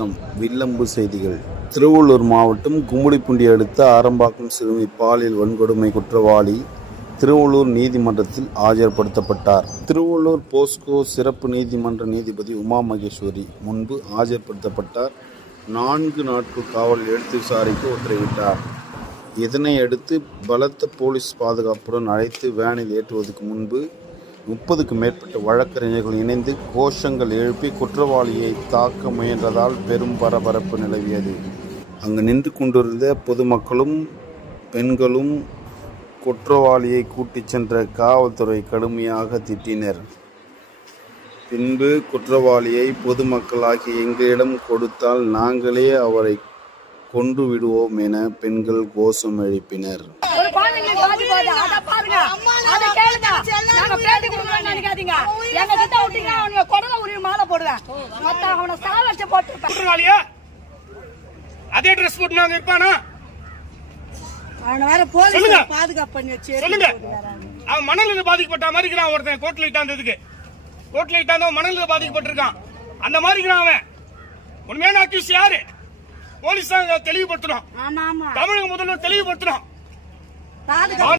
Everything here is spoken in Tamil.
வணக்கம். வில்லம்பு செய்திகள். திருவள்ளூர் மாவட்டம் கும்மிடிப்பூண்டி அடுத்த ஆரம்பாக்கம் சிறுமி பாலியல் வன்கொடுமை குற்றவாளி திருவள்ளூர் நீதிமன்றத்தில் ஆஜர்படுத்தப்பட்டார். திருவள்ளூர் போஸ்கோ சிறப்பு நீதிமன்ற நீதிபதி உமா மகேஸ்வரி முன்பு ஆஜர்படுத்தப்பட்டார். 4 நாட்கள் காவலில் எடுத்து விசாரிக்க உத்தரவிட்டார். இதனையடுத்து பலத்த போலீஸ் பாதுகாப்புடன் அழைத்து வேனில் ஏற்றுவதற்கு முன்பு 30க்கும் மேற்பட்ட வழக்கறிஞர்கள் இணைந்து கோஷங்கள் எழுப்பி குற்றவாளியை தாக்க முயன்றதால் பெரும் பரபரப்பு நிலவியது. அங்கு நின்று கொண்டிருந்த பொதுமக்களும் பெண்களும் குற்றவாளியை கூட்டிச் சென்ற காவல்துறை கடுமையாக திட்டினர். பின்பு குற்றவாளியை பொதுமக்களாகிய எங்களிடம் கொடுத்தால் நாங்களே அவரை கொன்று விடுவோம் என பெண்கள் கோஷம் எழுப்பினர். அதே ட்ரெஸ் போட்டு நாங்க இருப்பானா? அவன் மணலில் பாதிக்கப்பட்ட மாதிரி இருக்கிறான். ஒருத்தன் கோட்ல இட்டாந்ததுக்கு கோட்ல இட்டாந்த மணலில் பாதிக்கப்பட்டிருக்கான். அந்த மாதிரி இருக்கிறான் அவன். உண்மையான அக்யூஸ் யாரு? போலீஸ் தான் தெளிவுபடுத்தணும். தமிழக முதல்வர் தெளிவுபடுத்தணும்.